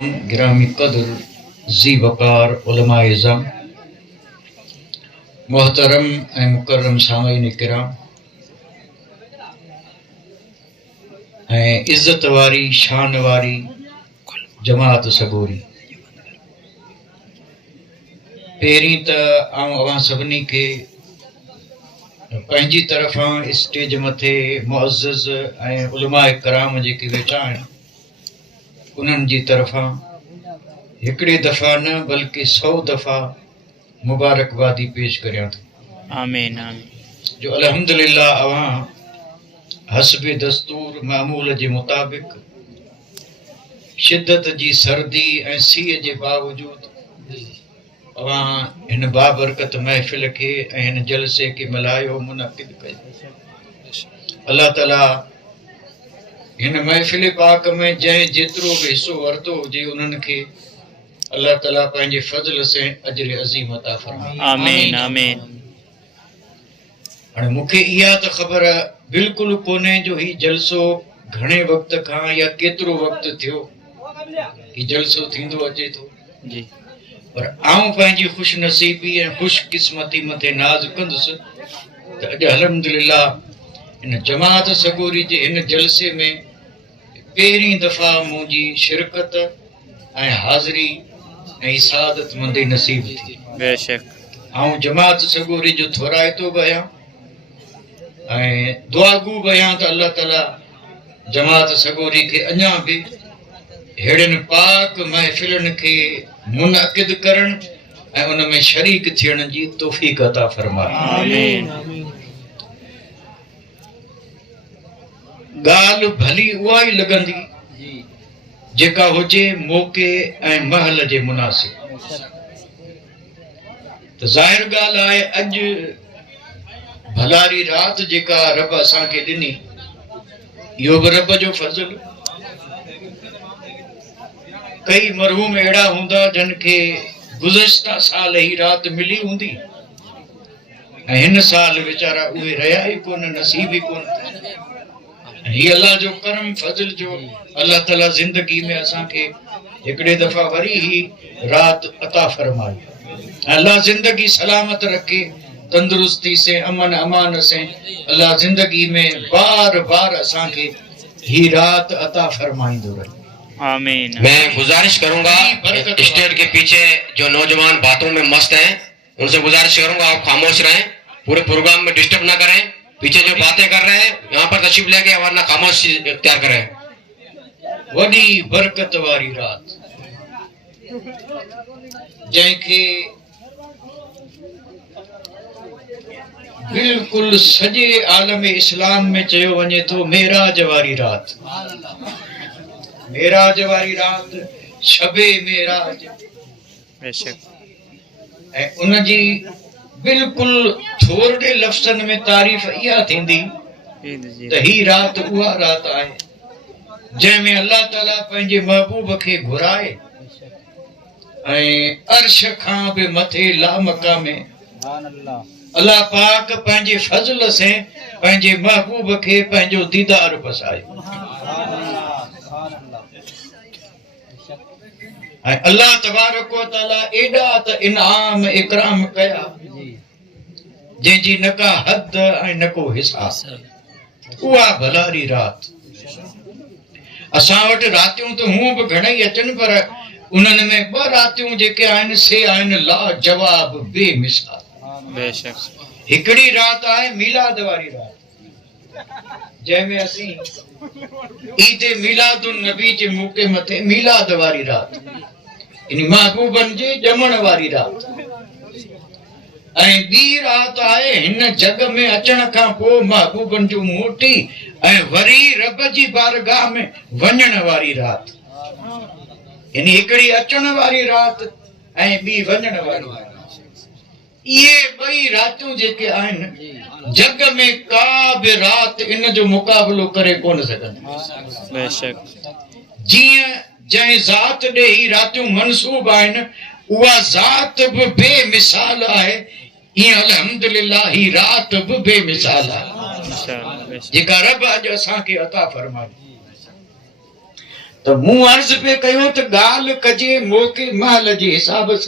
गिरामी कदर जी वकार उलमा इज़्ज़ाम मोहतरम ए मुकर्रम सामीन किराम ए इज़्ज़त वारी शान वारी जमात सगोरी पेरी त आऊं अवां सभिनी खे पंहिंजी तरफ़ां स्टेज मथे मुअज़्ज़ज़ ऐं उलमा कराम जेके वेठा आहिनि उन्हनि जी तरफ़ां हिकिड़े दफ़ा न बल्कि 100 दफ़ा मुबारकबादी पेश करियां थो। आमीन आमीन। जो अल्हम्दुलिल्लाह अवां हस्बे दस्तूर मामूल जे मुताबिक़ शिद्दत जी सर्दी ऐं सीअ जे बावजूद अवां हिन बाबरकत महफ़िल खे ऐं हिन जलसे खे मल्हायो मुनक़िद कयो। अल्लाह ताला हिन महफ़िल पाक में जंहिं जेतिरो बि हिस्सो वरितो हुजे उन्हनि खे अल्लाह ताला पंहिंजे फज़ल से अजर अज़ीम अता फ़रमाए। आमीन आमीन। हाणे मूंखे इहा त ख़बर बिल्कुलु कोन्हे जो ही जलसो घणे वक़्त खां या केतिरो वक़्तु थियो ही जलसो थींदो अचे थो जी, पर आऊं पंहिंजी ख़ुशि नसीबी ऐं ख़ुशकिस्मती मथे नाज़ कंदुसि त अॼु अल्हम्दुलिल्लाह हिन जमात सगोरी जे हिन जलसे में पहिरीं दफ़ा मुंहिंजी शिरकत ऐं हाज़िरी ऐं सादतमंदी नसीब थी। बेशक आऊं जमात सगोरी जो थोराइतो बि आहियां ऐं दुआगू बि आहियां त अल्लाह ताला जमात सगोरी खे अञा बि अहिड़नि पाक महफ़िलनि खे मुनक़िद करण ऐं उन में शरीक थियण जी तौफ़ीक़ अता फ़रमाए। आमीन। ॻाल्हि भली उहा ई लॻंदी जेका हुजे मौक़े ऐं महल जे मुनासिब। त ज़ाहिर ॻाल्हि आहे अॼु भलारी राति जेका रब असांखे ॾिनी इहो बि रब जो फज़ल। कई मरहूम अहिड़ा हूंदा जिन खे गुज़िश्ता साल ही राति मिली हूंदी ऐं हिन साल वीचारा उहे रहिया ई कोन, नसीब ई कोन। ही अल्लाह जो करम फज़ल जो अल्लाह ताला ज़िंदगी में असांखे हिकिड़े दफ़ा वरी ही राति अता फ़रमाई। अल्लाह ज़िंदगी सलामत रखे, तंदुरुस्ती से अमन अमान से अल्लाह ज़िंदगी में बार बार असांखे ही रात अता फरमाइंदो रहे। आमीन। मैं गुजारिश करूंगा स्टेज के पीछे जो नौजवान बातों में मस्त हैं उनसे गुजारिश करूंगा आप खामोश रहें, पूरे प्रोग्राम में डिस्टर्ब ना करें। पीछे जो बातें कर रहे हैं यहाँ पर तशरीफ लेके वरना खामोश इख्तियार करें। वडी बरकत वारी रात जंहिंखे बिल्कुल सॼे आलम इस्लाम में चयो वञे थो मेराज वारी रात। मेराज वारी रात शबे मेराज। बेशक ऐं उन जी बिल्कुल थोरे लफ़्ज़नि में तारीफ़ इहा थींदी त ही रात उहा रात आहे जंहिं में अल्लाह ताला पंहिंजे महबूब खे घुराए ऐं अर्श खां बि मथे लामका में अल्लाह पाक पंहिंजे फज़ल से पंहिंजे महबूब खे पंहिंजो दीदार बसाए। ऐं अल्लाह तबारक व तआला एॾा त इनाम इकराम कया जंहिंजी न का हद ऐं न को हिसाब। उहा भलारी रात असां वटि रातियूं त हूअं बि घणेई अचनि पर उन्हनि में 2 रातियूं जेके आहिनि से आहिनि लाजवाब बेमिसाल। बेशक हिकिड़ी रात आहे मीलाद वारी रात जंहिंमें असीं ईद मीलादुन नबी जे मौके मथे मीलाद वारी रात इन महबूबनि जे ॼमण वारी रात ऐं ॿी रात आहे हिन जग में अचण खां पोइ महबूबनि जो मोटी ऐं वरी रब जी बारगाह में वञण वारी रात। यानी हिकिड़ी अचण वारी रात ऐं ॿी वञण वारी रात। इहे ॿई रातियूं जेके आहिनि जग में का बि रात इन जो मुक़ाबिलो करे कोन सघंदी। बेशक जीअं जंहिं ज़ात ॾे ही रातियूं मनसूब आहिनि उहा ज़ात बि बेमिसाल आहे ईअं अल्हम्दुलिल्लाह ही रात बि बेमिसाल आहे जेका रब अॼु असांखे अता फरमाई। त मूं अर्ज़ पे कयो त ॻाल्हि कजे मौक़े महल जे हिसाब सां।